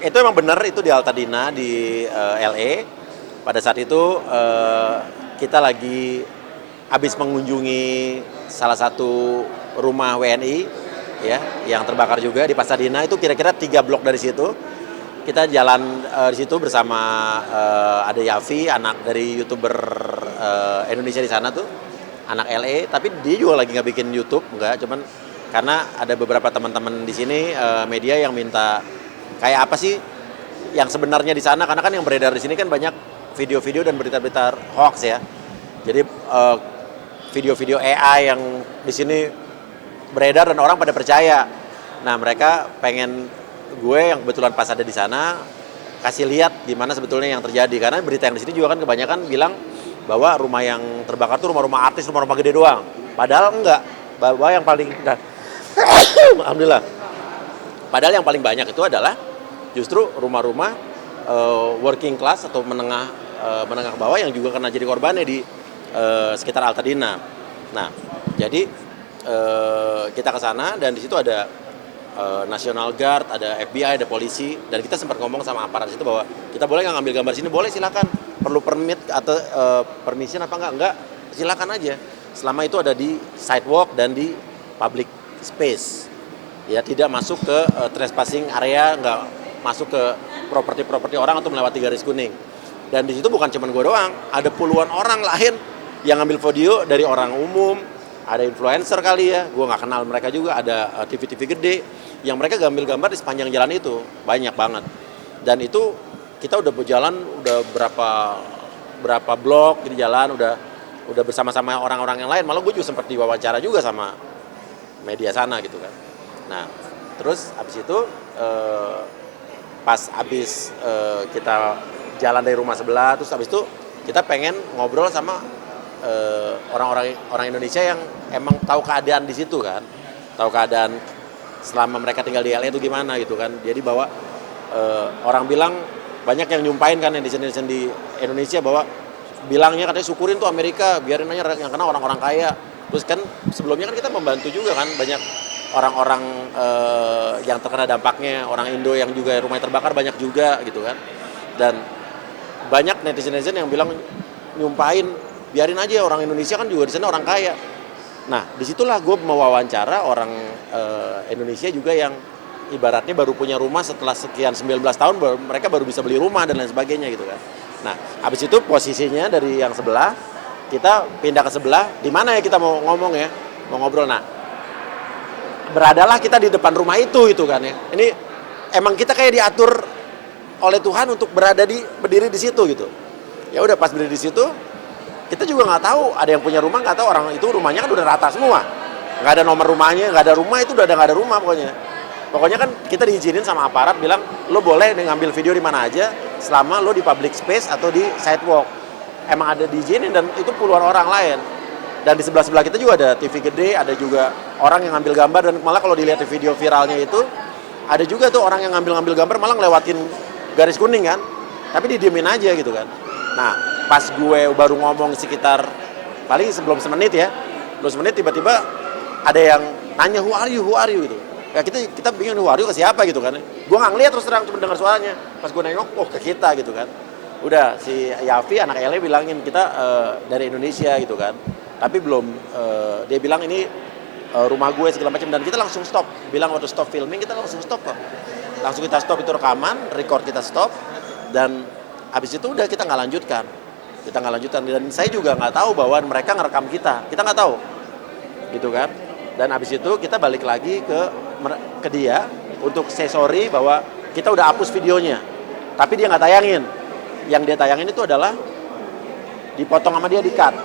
Itu emang benar, itu di Altadena di LA. Pada saat itu kita lagi habis mengunjungi salah satu rumah WNI ya yang terbakar juga di Pasadena, itu kira-kira 3 blok dari situ. Kita jalan di situ bersama ada Yavi, anak dari YouTuber Indonesia di sana tuh, anak LA, tapi dia juga lagi nggak bikin YouTube, nggak, cuman karena ada beberapa teman-teman di sini media yang minta kayak apa sih yang sebenarnya di sana, karena kan yang beredar di sini kan banyak video-video dan berita-berita hoax ya. Jadi video-video AI yang di sini beredar dan orang pada percaya. Nah, mereka pengen gue yang kebetulan pas ada di sana kasih lihat gimana sebetulnya yang terjadi, karena berita yang di sini juga kan kebanyakan bilang bahwa rumah yang terbakar tuh rumah-rumah artis, rumah-rumah gede doang. Padahal enggak. Bahwa yang paling alhamdulillah. Padahal yang paling banyak itu adalah justru rumah-rumah working class atau menengah ke bawah yang juga kena jadi korbannya di sekitar Altadena. Nah, jadi kita ke sana dan di situ ada National Guard, ada FBI, ada polisi, dan kita sempat ngomong sama aparat di situ bahwa kita boleh nggak ngambil gambar sini? Boleh, silakan. Perlu permit atau permission apa enggak? Silakan aja. Selama itu ada di sidewalk dan di public space. Ya, tidak masuk ke trespassing area, nggak masuk ke properti orang atau melewati garis kuning. Dan di situ bukan cuma gue doang, ada puluhan orang lain yang ngambil video dari orang umum, ada influencer kali ya, gue nggak kenal mereka juga, ada TV-TV gede yang mereka ngambil gambar di sepanjang jalan itu, banyak banget. Dan itu kita udah berjalan udah berapa blok di jalan, udah bersama-sama orang-orang yang lain, malah gue juga sempat diwawancara juga sama media sana gitu kan. Nah, terus abis itu pas abis kita jalan dari rumah sebelah, terus abis itu kita pengen ngobrol sama orang Indonesia yang emang tahu keadaan di situ kan, tahu keadaan selama mereka tinggal di LA itu gimana gitu kan. Jadi bahwa orang bilang banyak yang nyumpain kan yang di Indonesia bahwa bilangnya katanya syukurin tuh Amerika, biarin aja yang kena orang-orang kaya. Terus kan sebelumnya kan kita membantu juga kan banyak orang-orang yang terkena dampaknya, orang Indo yang juga rumahnya terbakar banyak juga gitu kan. Dan banyak netizen yang bilang nyumpain, biarin aja orang Indonesia kan juga di sana orang kaya. Nah, disitulah gue mewawancara orang Indonesia juga yang ibaratnya baru punya rumah setelah sekian 19 tahun, mereka baru bisa beli rumah dan lain sebagainya gitu kan. Nah, habis itu posisinya dari yang sebelah, kita pindah ke sebelah, di mana ya kita mau ngomong ya, mau ngobrol. Nah, beradalah kita di depan rumah itu kan ya. Ini emang kita kayak diatur oleh Tuhan untuk berdiri di situ gitu. Ya udah, pas berdiri di situ, kita juga nggak tahu, ada yang punya rumah nggak tahu, orang itu rumahnya kan udah rata semua, nggak ada nomor rumahnya, nggak ada rumah, itu udah nggak ada rumah pokoknya kan kita diizinin sama aparat, bilang lo boleh ngambil video di mana aja selama lo di public space atau di sidewalk. Emang ada diizinin, dan itu puluhan orang lain. Dan di sebelah kita juga ada TV gede, ada juga orang yang ngambil gambar, dan malah kalau dilihat di video viralnya itu ada juga tuh orang yang ngambil gambar malah ngelewatin garis kuning kan, tapi didiemin aja gitu kan. Nah, pas gue baru ngomong sekitar paling sebelum semenit tiba-tiba ada yang nanya who are you gitu. Ya kita bingung who are you ke siapa gitu kan. Gue nggak ngeliat, terus terang cuma dengar suaranya. Pas gue nengok, oh ke kita gitu kan. Udah, si Yavi anak LA bilangin kita dari Indonesia gitu kan. Tapi belum dia bilang ini rumah gue segala macam, dan kita langsung stop. Bilang waktu stop filming kita langsung stop kok. Langsung kita stop itu rekaman, record kita stop, dan habis itu udah kita nggak lanjutkan. Dan saya juga nggak tahu bahwa mereka ngerekam kita nggak tahu gitu kan. Dan habis itu kita balik lagi ke dia untuk say sorry bahwa kita udah hapus videonya, tapi dia nggak tayangin. Yang dia tayangin itu adalah dipotong sama dia, di-cut.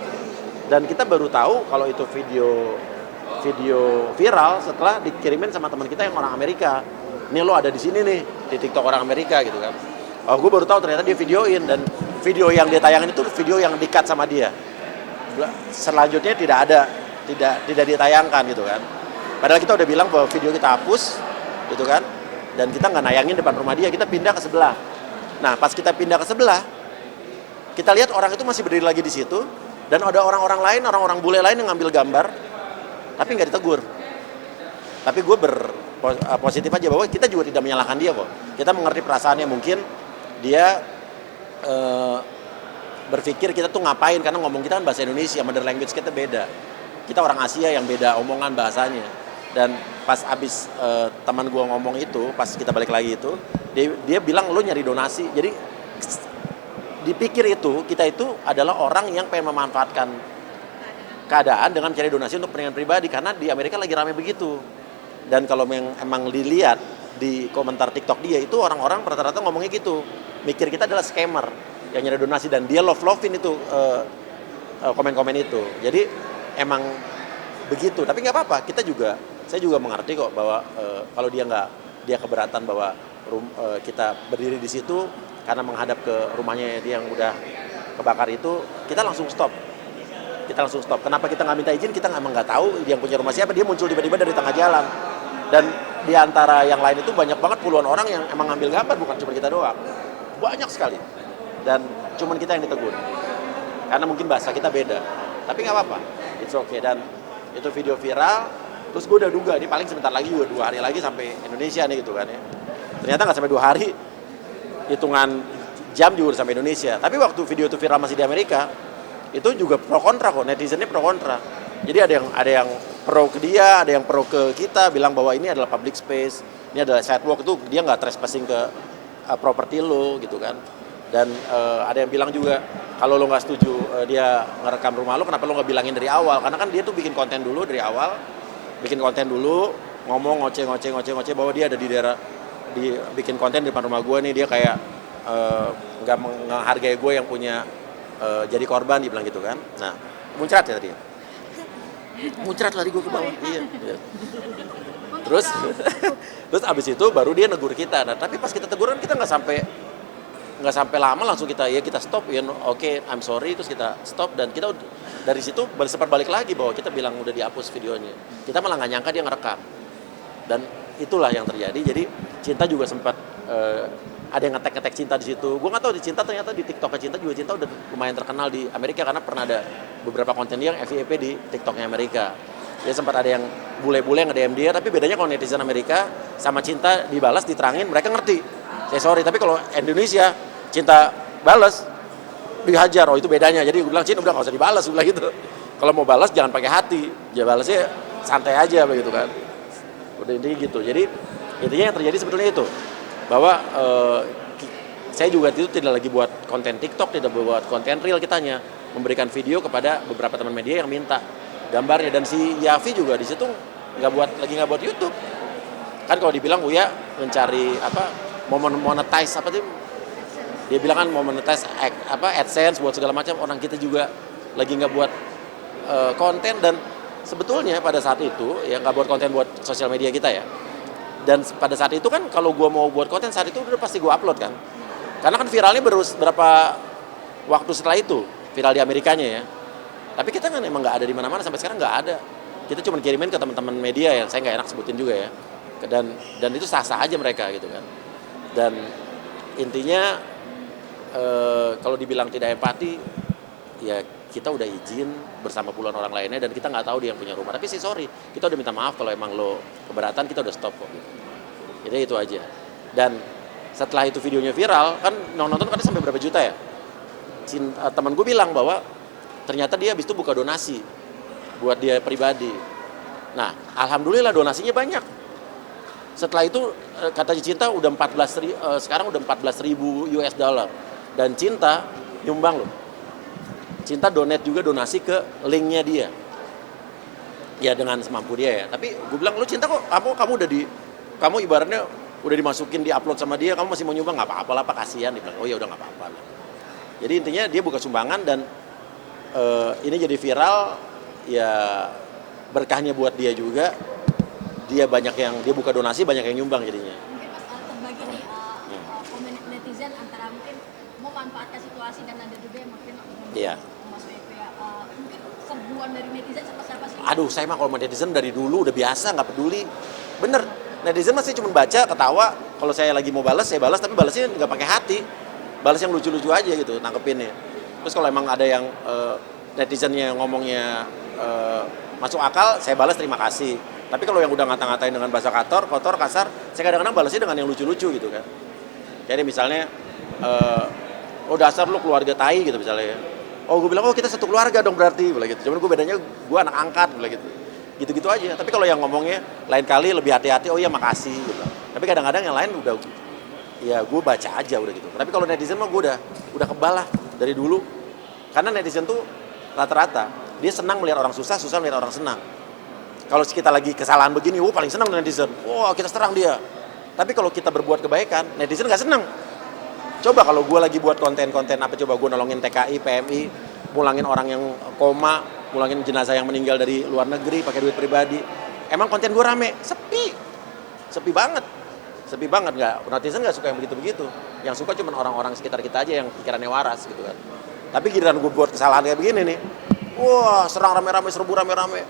Dan kita baru tahu kalau itu video viral setelah dikirimin sama teman kita yang orang Amerika. Ini lo ada di sini nih di TikTok orang Amerika gitu kan. Oh, gue baru tahu ternyata dia videoin, dan video yang dia tayangin itu video yang di-cut sama dia. Selanjutnya tidak ditayangkan gitu kan. Padahal kita udah bilang bahwa video kita hapus gitu kan, dan kita nggak nayangin depan rumah dia, kita pindah ke sebelah. Nah, pas kita pindah ke sebelah, kita lihat orang itu masih berdiri lagi di situ, dan ada orang-orang lain, orang-orang bule lain yang ngambil gambar, tapi nggak ditegur. Tapi gue positif aja bahwa kita juga tidak menyalahkan dia kok. Kita mengerti perasaannya, mungkin dia berpikir kita tuh ngapain karena ngomong kita kan bahasa Indonesia, mother language kita beda. Kita orang Asia yang beda omongan bahasanya. Dan pas abis teman gua ngomong itu, pas kita balik lagi itu, dia bilang lo nyari donasi. Jadi dipikir itu kita itu adalah orang yang pengen memanfaatkan keadaan dengan mencari donasi untuk kepentingan pribadi, karena di Amerika lagi ramai begitu. Dan kalau emang dilihat di komentar TikTok dia itu orang-orang rata-rata ngomongnya gitu, mikir kita adalah scammer yang nyari donasi, dan dia love-lovein itu komen-komen itu. Jadi emang begitu, tapi nggak apa-apa, saya juga mengerti kok bahwa kalau dia keberatan bahwa kita berdiri di situ karena menghadap ke rumahnya dia yang udah kebakar itu, kita langsung stop. Kenapa kita nggak minta izin? Kita emang nggak tahu dia yang punya rumah siapa. Dia muncul tiba-tiba dari tengah jalan. Dan di antara yang lain itu banyak banget puluhan orang yang emang ngambil gambar, bukan cuma kita doang. Banyak sekali. Dan cuma kita yang ditegur. Karena mungkin bahasa kita beda. Tapi nggak apa-apa. It's okay. Dan itu video viral. Terus gue udah duga, ini paling sebentar lagi juga 2 hari lagi sampai Indonesia nih gitu kan ya. Ternyata nggak sampai 2 hari. Hitungan jam juga udah sampai Indonesia. Tapi waktu video itu viral masih di Amerika, itu juga pro kontra kok, netizennya pro kontra. Jadi ada yang pro ke dia, ada yang pro ke kita, bilang bahwa ini adalah public space, ini adalah sidewalk, itu dia nggak trespassing ke properti lo gitu kan. Dan ada yang bilang juga kalau lo nggak setuju dia ngerekam rumah lo, kenapa lo nggak bilangin dari awal? Karena kan dia tuh bikin konten dulu dari awal, ngomong ngoceh bahwa dia ada di daerah, bikin konten di depan rumah gue nih, dia kayak nggak menghargai gue yang punya jadi korban, dia bilang gitu kan. Nah, muncrat ya tadi. Muncrat lari gue ke bawah. Iya. Terus abis itu baru dia negur kita. Nah, tapi pas kita teguran kita nggak sampai lama, langsung kita stop ya. Oke, I'm sorry, terus kita stop, dan kita dari situ sempat balik lagi bahwa kita bilang udah dihapus videonya. Kita malah nggak nyangka dia ngerekam. Dan itulah yang terjadi. Jadi Cinta juga sempat ada yang ngetek Cinta di situ. Gue nggak tahu di Cinta, ternyata di TikToknya Cinta udah lumayan terkenal di Amerika, karena pernah ada beberapa konten dia yang FYP di TikToknya Amerika. Dia sempat ada yang bule-bule yang nge-DM dia, tapi bedanya kalau netizen Amerika sama Cinta dibalas diterangin, mereka ngerti. Saya sorry, tapi kalau Indonesia Cinta balas dihajar, itu bedanya. Jadi gue bilang, Cinta udah nggak usah dibalas, gue bilang gitu. Kalau mau balas jangan pakai hati, ya balasnya santai aja begitu kan. Udah intinya gitu. Jadi intinya yang terjadi sebetulnya itu, bahwa saya juga itu tidak lagi buat konten TikTok, tidak buat konten real, kitanya memberikan video kepada beberapa teman media yang minta gambarnya. Dan si Yafi juga di situ nggak buat YouTube. Kan kalau dibilang Uya mencari monetize apa sih? Dia bilang kan mau monetize AdSense buat segala macam. Orang kita juga lagi nggak buat konten, dan sebetulnya pada saat itu ya nggak buat konten buat sosial media kita ya. Dan pada saat itu kan kalau gue mau buat konten saat itu udah pasti gue upload kan. Karena kan viralnya baru berapa waktu setelah itu, viral di Amerikanya ya. Tapi kita kan emang nggak ada di mana-mana, sampai sekarang nggak ada. Kita cuma kirimin ke teman-teman media yang saya nggak enak sebutin juga ya. Dan itu sah-sah aja mereka gitu kan. Dan intinya kalau dibilang tidak empati, ya kita udah izin bersama puluhan orang lainnya, dan kita nggak tahu dia yang punya rumah. Tapi sih sorry, kita udah minta maaf kalau emang lo keberatan, kita udah stop kok. Jadi itu aja. Dan setelah itu videonya viral, kan nonton kan sampai berapa juta ya? Teman gue bilang bahwa ternyata dia habis itu buka donasi buat dia pribadi. Nah, alhamdulillah donasinya banyak. Setelah itu kata Cinta udah sekarang udah 14.000 US dollar. Dan Cinta nyumbang loh. Cinta donasi ke linknya dia. Ya dengan semampu dia ya. Tapi gue bilang, lu Cinta kok kamu ibaratnya udah dimasukin, di-upload sama dia, kamu masih mau nyumbang? Nggak apa-apa lah Pak, kasihan. Dia bilang, oh ya udah nggak apa-apa. Jadi intinya dia buka sumbangan, dan ini jadi viral, ya berkahnya buat dia juga. Dia buka donasi, banyak yang nyumbang jadinya. Mungkin Mas terbagi nih komen netizen antara mungkin memanfaatkan situasi, dan ada juga yang mungkin Mas Weko ya. Mungkin serbuan dari netizen siapa sih? Aduh, saya mah kalau netizen dari dulu udah biasa, nggak peduli. Bener, netizen masih cuma baca, ketawa. Kalau saya lagi mau balas, saya balas, tapi balasnya nggak pakai hati. Balas yang lucu-lucu aja gitu, nangkepinnya. Terus kalau emang ada yang netizennya ngomongnya masuk akal, saya balas terima kasih. Tapi kalau yang udah ngata-ngatain dengan bahasa kotor, kasar, saya kadang-kadang balasnya dengan yang lucu-lucu gitu kan. Jadi misalnya, oh dasar lu keluarga tai gitu misalnya. Oh gue bilang, oh kita satu keluarga dong berarti, bilang gitu. Cuman gue bedanya gue anak angkat, bilang gitu. Gitu-gitu aja. Tapi kalau yang ngomongnya lain kali lebih hati-hati, oh iya makasih gitu. Tapi kadang-kadang yang lain udah, ya gue baca aja udah gitu. Tapi kalau netizen mah gue udah kebal lah dari dulu. Karena netizen tuh rata-rata dia senang melihat orang susah, susah melihat orang senang. Kalau kita lagi kesalahan begini, paling senang netizen. Wah kita serang dia. Tapi kalau kita berbuat kebaikan, netizen nggak senang. Coba kalau gue lagi buat konten-konten apa, coba gue nolongin TKI, PMI, mulangin orang yang koma, mulangin jenazah yang meninggal dari luar negeri pakai duit pribadi. Emang konten gue rame? Sepi banget nggak. Netizen nggak suka yang begitu-begitu. Yang suka cuma orang-orang sekitar kita aja yang pikirannya waras gitu kan. Tapi giliran gue buat kesalahan kayak begini nih, wah serang rame-rame, serbu rame-rame.